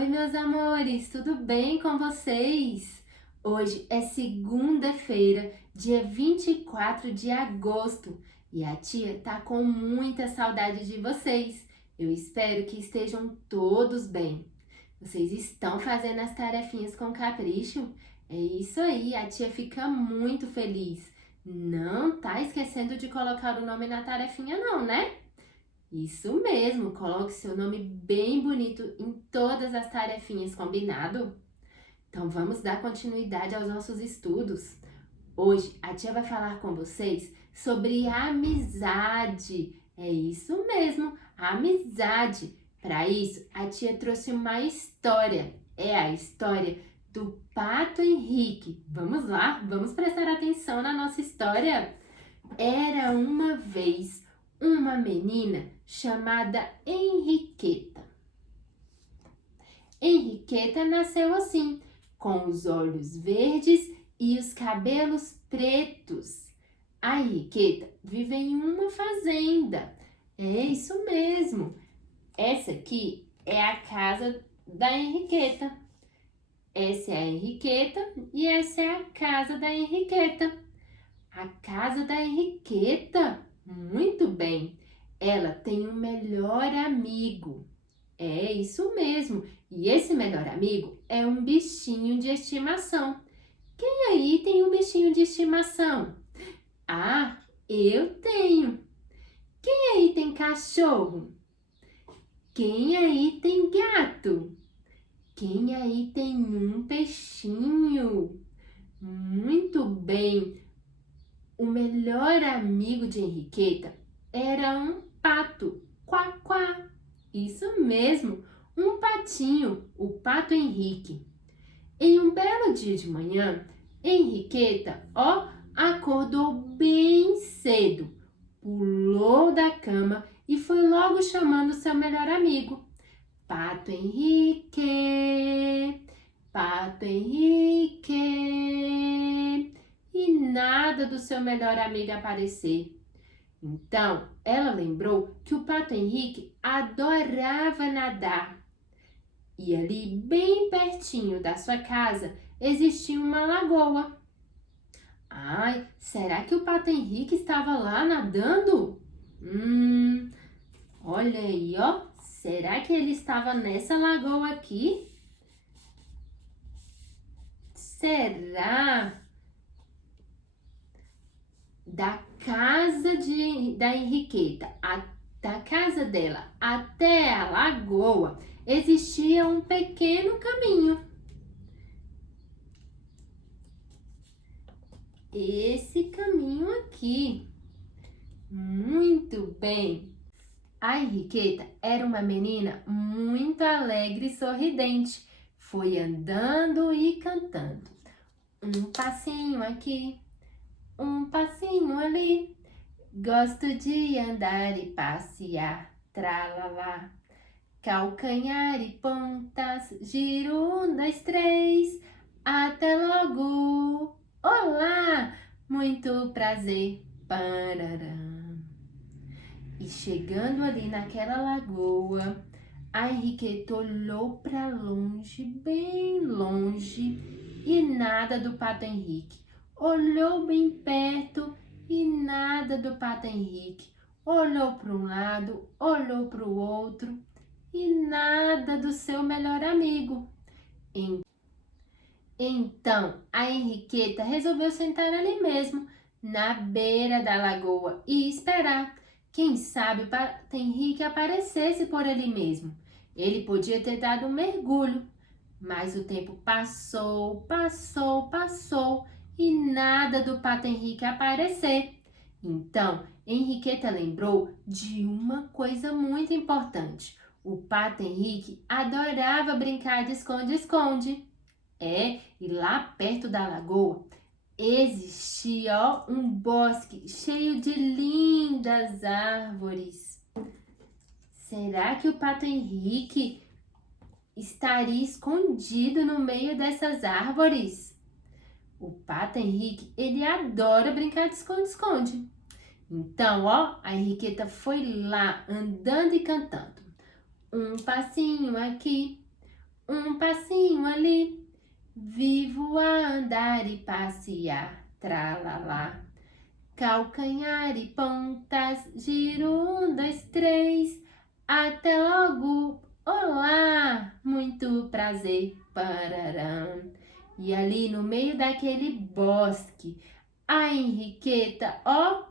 Oi, meus amores, tudo bem com vocês? Hoje é segunda-feira, dia 24 de agosto, e a tia tá com muita saudade de vocês. Eu espero que estejam todos bem. Vocês estão fazendo as tarefinhas com capricho? É isso aí, a tia fica muito feliz. Não tá esquecendo de colocar o nome na tarefinha não, né? Isso mesmo, coloque seu nome bem bonito em todas as tarefinhas, combinado? Então vamos dar continuidade aos nossos estudos. Hoje a tia vai falar com vocês sobre amizade. É isso mesmo, amizade. Para isso, a tia trouxe uma história. É a história do Pato Henrique. Vamos lá, vamos prestar atenção na nossa história. Era uma vez uma menina chamada Henriqueta. Henriqueta nasceu assim, com os olhos verdes e os cabelos pretos. A Henriqueta vive em uma fazenda. É isso mesmo. Essa aqui é a casa da Henriqueta. Essa é a Henriqueta e essa é a casa da Henriqueta. A casa da Henriqueta? Muito bem. Ela tem um melhor amigo. É isso mesmo. E esse melhor amigo é um bichinho de estimação. Quem aí tem um bichinho de estimação? Ah, eu tenho. Quem aí tem cachorro? Quem aí tem gato? Quem aí tem um peixinho? Muito bem. O melhor amigo de Henriqueta era um pato. Quá, quá. Isso mesmo, um patinho, o Pato Henrique. Em um belo dia de manhã, Henriqueta, acordou bem cedo, pulou da cama e foi logo chamando seu melhor amigo. Pato Henrique, Pato Henrique. E nada do seu melhor amigo aparecer. Então, ela lembrou que o Pato Henrique adorava nadar. E ali, bem pertinho da sua casa, existia uma lagoa. Ai, será que o Pato Henrique estava lá nadando? Olha aí, ó. Será que ele estava nessa lagoa aqui? Será? Da casa da Henriqueta, da casa dela até a lagoa, existia um pequeno caminho. Esse caminho aqui. Muito bem. A Henriqueta era uma menina muito alegre e sorridente. Foi andando e cantando. Um passinho aqui, um passinho ali, gosto de andar e passear, tralalá. Calcanhar e pontas, giro 1, 2, 3, até logo, olá, muito prazer, parará. E chegando ali naquela lagoa, a Henriqueta olhou para longe, bem longe, e nada do Pato Henrique. Olhou bem perto e nada do Pato Henrique. Olhou para um lado, olhou para o outro e nada do seu melhor amigo. Então, a Henriqueta resolveu sentar ali mesmo, na beira da lagoa, e esperar. Quem sabe o Pato Henrique aparecesse por ali mesmo. Ele podia ter dado um mergulho, mas o tempo passou, passou, passou e nada do Pato Henrique aparecer. Então, Henriqueta lembrou de uma coisa muito importante. O Pato Henrique adorava brincar de esconde-esconde. E lá perto da lagoa existia um bosque cheio de lindas árvores. Será que o Pato Henrique estaria escondido no meio dessas árvores? O Pato Henrique, ele adora brincar de esconde-esconde. Então, a Henriqueta foi lá andando e cantando. Um passinho aqui, passinho ali, vivo a andar e passear, tralalá. Calcanhar e pontas, giro 1, 2, 3, até logo, olá, muito prazer, pararam. E ali no meio daquele bosque, a Henriqueta, ó,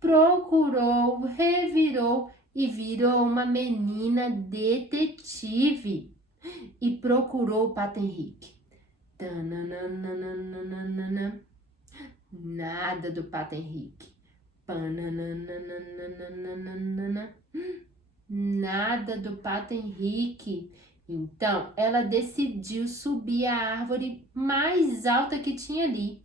procurou, revirou e virou uma menina detetive e procurou o Pato Henrique. Tananana. Nada do Pato Henrique. Pananana. Nada do Pato Henrique. Então, ela decidiu subir a árvore mais alta que tinha ali.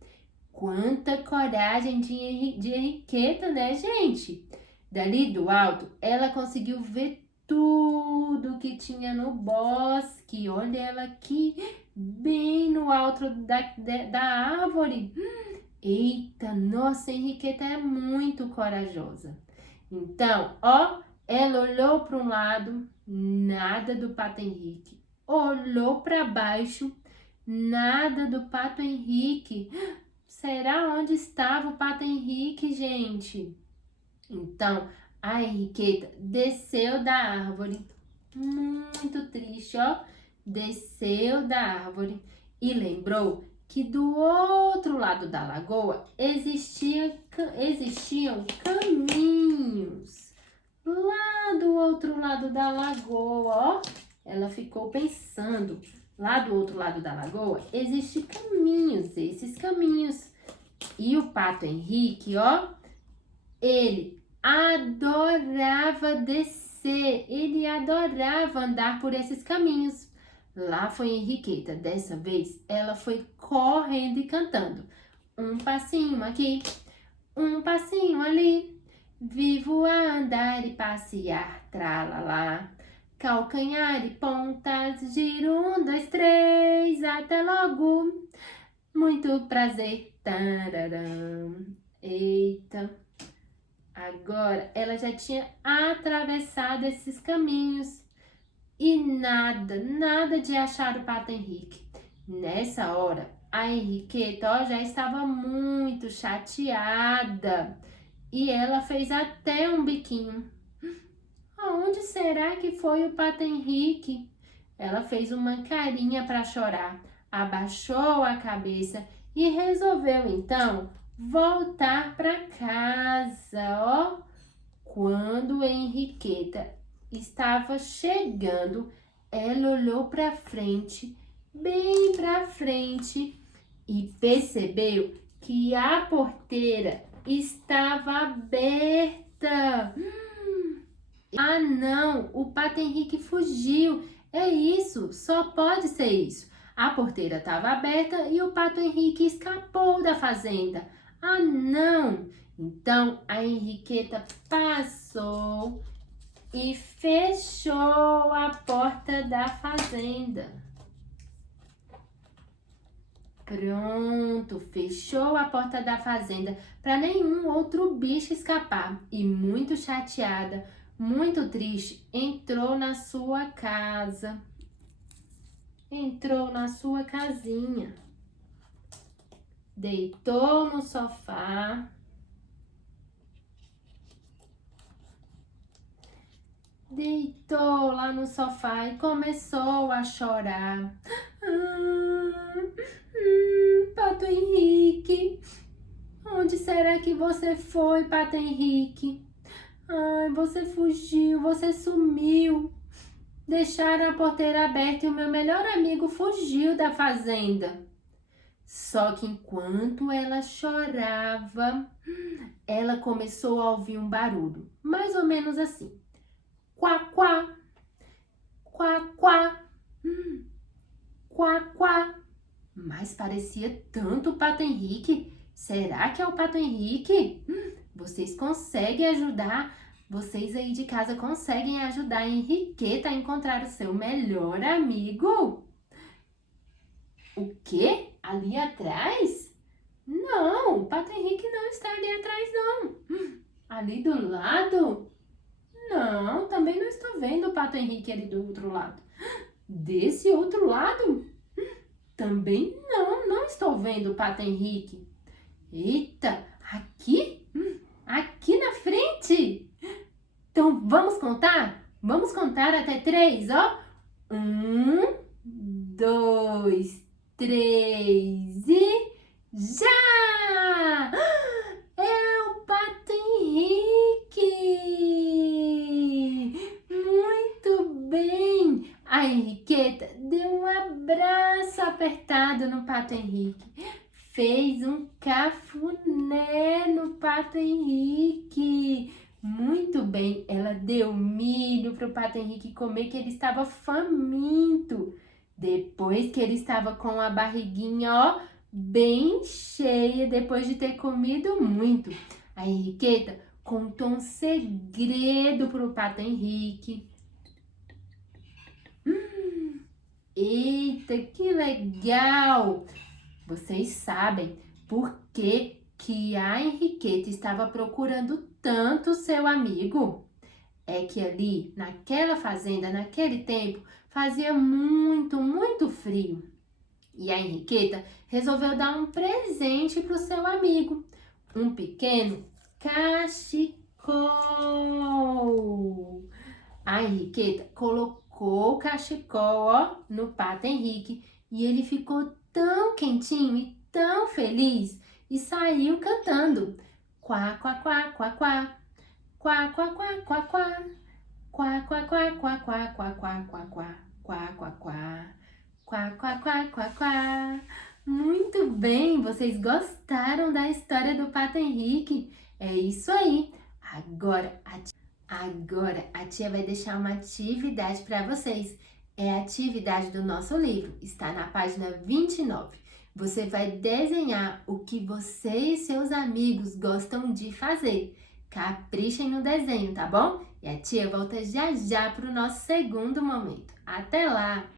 Quanta coragem de Henriqueta, né, gente? Dali do alto, ela conseguiu ver tudo que tinha no bosque. Olha ela aqui, bem no alto da árvore. Eita, nossa, Henriqueta é muito corajosa. Então, ó, ela olhou para um lado, nada do Pato Henrique. Olhou para baixo, nada do Pato Henrique. Será onde estava o Pato Henrique, gente? Então, a Henriqueta desceu da árvore, muito triste, ó. Desceu da árvore e lembrou que do outro lado da lagoa existiam caminhos. Lá do outro lado da lagoa, ó, ela ficou pensando. Lá do outro lado da lagoa existem caminhos, esses caminhos. E o Pato Henrique, ó, ele adorava descer, ele adorava andar por esses caminhos. Lá foi Henriqueta. Dessa vez, ela foi correndo e cantando. Um passinho aqui, um passinho ali. Vivo a andar e passear, tralalá. Calcanhar e pontas, giro 1, 2, 3, até logo. Muito prazer, tararam. Eita. Agora, ela já tinha atravessado esses caminhos. E nada de achar o Pato Henrique. Nessa hora, a Henriqueta, ó, já estava muito chateada. E ela fez até um biquinho. Aonde será que foi o Pato Henrique? Ela fez uma carinha para chorar, abaixou a cabeça e resolveu então voltar para casa, ó. Quando Henriqueta estava chegando, ela olhou para frente, bem para frente, e percebeu que a porteira estava aberta. Ah, não, o Pato Henrique fugiu. É isso, só pode ser isso. A porteira estava aberta e o Pato Henrique escapou da fazenda. Ah, não! Então a Henriqueta passou e fechou a porta da fazenda. Pronto, fechou a porta da fazenda para nenhum outro bicho escapar. E muito chateada, muito triste, entrou na sua casa. Entrou na sua casinha. Deitou no sofá. Deitou lá no sofá e começou a chorar. Pato Henrique, onde será que você foi, Pato Henrique? Ai, você fugiu, você sumiu. Deixaram a porteira aberta e o meu melhor amigo fugiu da fazenda. Só que enquanto ela chorava, ela começou a ouvir um barulho, mais ou menos assim. Quá, quá, quá, quá, quá, quá. Mas parecia tanto o Pato Henrique. Será que é o Pato Henrique? Vocês conseguem ajudar? Vocês aí de casa conseguem ajudar a Henriqueta a encontrar o seu melhor amigo? O quê? Ali atrás? Não, o Pato Henrique não está ali atrás, não. Ali do lado? Não, também não estou vendo o Pato Henrique ali do outro lado. Desse outro lado? Também não estou vendo o Pato Henrique. Eita, aqui? Aqui na frente? Então vamos contar? Vamos contar até 3, ó. 1, 2, 3 e já! É o Pato Henrique! Muito bem! A Henriqueta deu um abraço apertado no Pato Henrique. Fez um cafuné no Pato Henrique. Muito bem, ela deu milho para o Pato Henrique comer, que ele estava faminto. Depois que ele estava com a barriguinha, ó, bem cheia, depois de ter comido muito. A Henriqueta contou um segredo para o Pato Henrique. Eita, que legal! Vocês sabem por que a Henriqueta estava procurando tanto seu amigo? É que ali, naquela fazenda, naquele tempo, fazia muito frio. E a Henriqueta resolveu dar um presente para o seu amigo, um pequeno cachecol. A Henriqueta colocou o cachecol, ó, no Pato Henrique e ele ficou tão quentinho e tão feliz e saiu cantando. Quá, quá, quá, quá, quá. Quá, quá, quá, quá, quá. Quá, quá, quá, quá, quá, quá, quá, quá, quá. Quá, quá, quá. Quá, quá, quá, quá, quá. Muito bem, vocês gostaram da história do Pato Henrique? É isso aí. Agora a tia vai deixar uma atividade para vocês. É a atividade do nosso livro, está na página 29. Você vai desenhar o que você e seus amigos gostam de fazer. Caprichem no desenho, tá bom? E a tia volta já para o nosso segundo momento. Até lá!